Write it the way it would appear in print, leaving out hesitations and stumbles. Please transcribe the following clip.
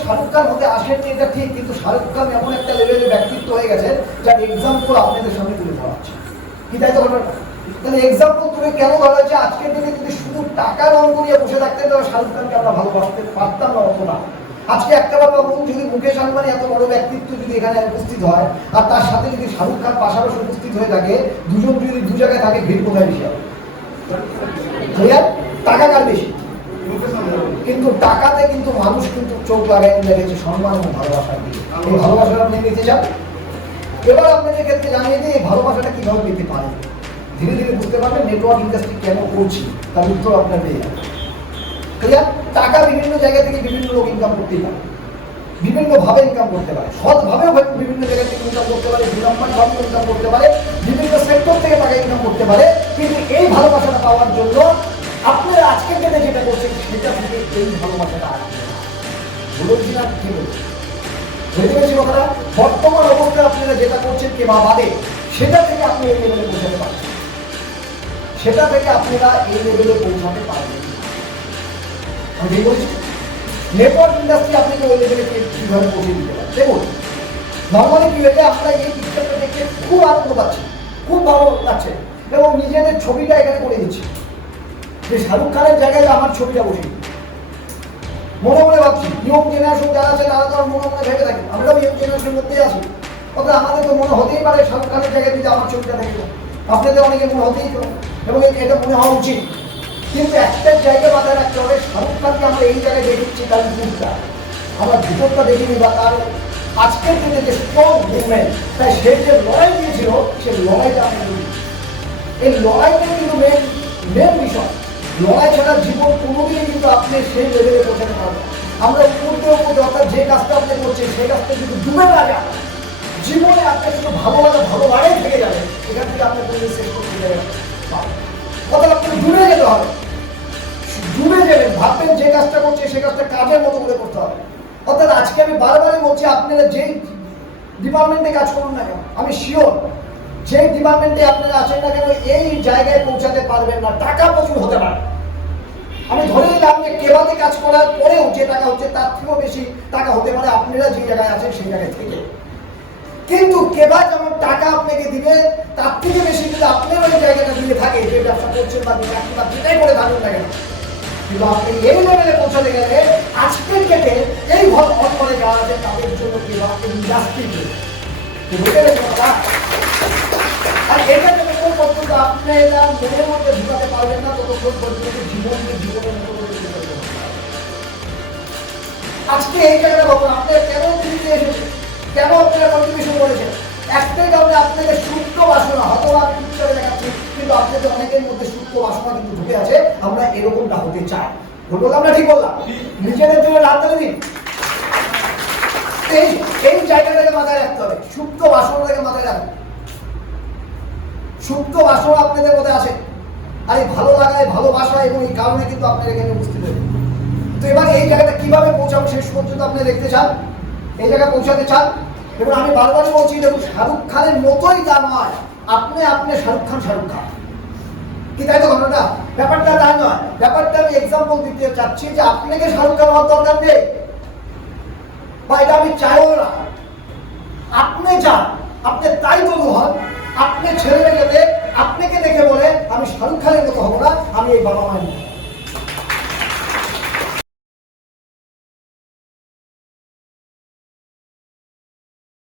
শাহরুখ খান হতে আসেননি এটা ঠিক, কিন্তু শাহরুখ খান এমন একটা লেভেলের ব্যক্তিত্ব হয়ে গেছে যার এক্সাম্পল আপনাদের সামনে তুলে ধরা হচ্ছে। কি তাই তো ঘটনাটা? তাহলে এক্সাম্পল তুলে কেন ধরা হচ্ছে? আজকের দিনে যদি শুধু টাকার অঙ্ক নিয়ে বসে থাকতেন তাহলে শাহরুখ খানকে আমরা ভালোবাসতে পারতাম না, অত না। আজকে একটা বার বলুন, যদি মুকেশ আম্বানি এত বড় ব্যক্তিত্ব যদি এখানে উপস্থিত হয় আর তার সাথে যদি শাহরুখ খান পাশাপাশি উপস্থিত হয়ে থাকে, দুজন যদি দু জায়গায় থাকে, ভিড় কোথায় বেশি হবে? টাকা কার বেশি? কিন্তু টাকাতে কিন্তু মানুষ কিন্তু চোখ লাগাই লেগেছে সম্মান এবং ভালোবাসা দিয়ে। এই ভালোবাসাটা আপনি নিতে চান? এবার আপনাদের ক্ষেত্রে জানিয়ে দিয়ে এই ভালোবাসাটা কিভাবে পেতে পারেন, ধীরে ধীরে বুঝতে পারবেন নেটওয়ার্ক ইন্ডাস্ট্রি কেন করছি তার উত্তর আপনার পেয়ে যাবে। ক্লিয়ার? টাকা বিভিন্ন জায়গা থেকে বিভিন্ন লোক ইনকাম করতেই পারে, বিভিন্নভাবে ইনকাম করতে পারে, সৎভাবেও বিভিন্ন জায়গা থেকে ইনকাম করতে পারে, বিড়ম্বনভাবে ইনকাম করতে পারে, বিভিন্ন সেক্টর থেকে টাকা ইনকাম করতে পারে। কিন্তু এই ভালোবাসাটা পাওয়ার জন্য আপনারা আজকের দিনে যেটা করছেন সেটা থেকে এই ভালোবাসাটা আসবে না। বলছি না? কি বলছি? বুঝতে পেরেছি কথাটা? বর্তমান অবস্থায় আপনারা যেটা করছেন কে বা বাদে, সেটা থেকে আপনি এই লেভেলে পৌঁছাতে পারবেন, সেটা থেকে আপনারা এই লেভেলে পৌঁছাতে পারবেন। আমি ঠিক বলছি? নেটওয়ার্ক ইন্ডাস্ট্রি আপনাকে ওই লেভেলে কিভাবে পৌঁছে দিতে পারে। দেখুন, নর্মালি কি হয়েছে, আমরা এই পিকচারটা দেখে খুব আনন্দ পাচ্ছি, খুব ভালো লাগছে এবং নিজেদের ছবিটা এখানে করে দিচ্ছি যে শাহরুখ খানের জায়গায় আমার ছবিটা বসে মনে মনে ভাবছি। ইয়ং জেনারেশন যারা আছে তারা তো মনে মনে ভেবে থাকে, আমরাও ইয়ং জেনারেশনের মধ্যেই আছি। অর্থাৎ আমাদের তো মনে হতেই পারে শাহরুখ খানের জায়গায় যদি আমার ছবিটা দেখে, আপনাদের অনেকে মনে হতেই পারে এবং এটা মনে হওয়া উচিত। কিন্তু একটা জায়গায় মাথায় রাখতে হবে, শাহরুখ খানকে আমরা এই জায়গায় দেখেছি তার ভিতরটা, আমরা ভিতরটা দেখিনি, বা তার আজকের দিনে যে স্ট্রং মুভমেন্ট, তাই সে যে লড়াই দিয়েছিল সে লড়াইটা আমরা এই লড়াইটাই কিন্তু মেন বিষয়। লড়াই ছাড়া জীবন কোনোদিনই কিন্তু আপনি সেই লেভেলে পৌঁছাতে পারবেন। আমরা উপরে অর্থাৎ যে কাজটা আপনি করছেন সেই কাজটা কিন্তু ডুবে না যান, জীবনে আপনার শুধু ভালো লাগাই থেকে যাবে, এখান থেকে আপনার কোনো শেষ করতে যাবে অর্থাৎ আপনাকে ডুবে যেতে হবে, ডুবে যাবেন। ভাববেন যে কাজটা করছে সে কাজটা কাজের মতো করে করতে হবে। অর্থাৎ আজকে আমি বারবারই বলছি, আপনারা যেই ডিপার্টমেন্টে কাজ করুন না কেন, আমি শিওর যে ডিপার্টমেন্টে আপনারা আছেন না কেন এই জায়গায় পৌঁছাতে পারবেন না। টাকা প্রচুর হতে পারে, আমি ধরে নিলাম যে কেবাতে কাজ করার পরেও যে টাকা হচ্ছে তার থেকেও বেশি টাকা হতে পারে আপনারা যে জায়গায় আছেন সেই জায়গায় থেকে। কিন্তু কেবা যেমন টাকা আপনাকে দিবে তার থেকে বেশি যদি আপনার ওই জায়গাটা দিয়ে থাকে, যে ব্যবসা করছেন বা যেটাই করে থাকুন না কেন, কিন্তু আপনি এই লেভেলে পৌঁছাতে গেলে আজকের ডেটে এই অঞ্চলে যারা আছে তাদের জন্য কেবা ইন্ডাস্ট্রি আর এটা যতক্ষণ পর্যন্ত আপনি এটা মনের মধ্যে ঢুকাতে পারবেন না ততক্ষণ পর্যন্ত জীবনের মতো করে আজকে এই জায়গাটা ভাবুন, আপনি কেন দিল্লিতে এসেছেন, কেন আপনারা কন্ট্রিবিউশন করেছেন? একটাই কারণে আপনাদের সুপ্ত বাসনা, হয়তো আমি পিকচারে দেখাচ্ছি, কিন্তু আপনাদের অনেকের মধ্যে সুপ্ত বাসনা কিন্তু ঢুকে আছে, আমরা এরকমটা হতে চাই। বললাম না? ঠিক বললাম? নিজেদের জন্য রাজধানী দিন। এই জায়গাটাকে মাথায় রাখতে হবে, সুপ্ত বাসনাটাকে মাথায় রাখবেন। সুপ্ত বাসনা আপনাদের মধ্যে আসে, আর এই ভালো লাগায় ভালোবাসা এবং এই কারণে কিন্তু আপনারা এখানে উপস্থিত হয়েছে। তো এবার এই জায়গাটা কিভাবে পৌঁছাবো শেষ পর্যন্ত আপনি দেখতে চান, এই জায়গায় পৌঁছাতে চান। এবং আমি বারবারই বলছি, দেখুন শাহরুখ খানের মতোই তা নয়, আপনি শাহরুখ খান কি তাই তো ঘটনাটা? ব্যাপারটা তা নয়, ব্যাপারটা আমি এক্সাম্পল দিতে চাচ্ছি যে আপনাকে শাহরুখ খান হওয়ার দরকার নেই, বা এটা আমি চাইও না। আপনি চান, আপনি তাই তবু হন, আপনি ছেলে যাতে আপনাকে দেখে বলে আমি শাহরুখ খানের মতো হবো না, আমি এই বাবা মায়ের মতো।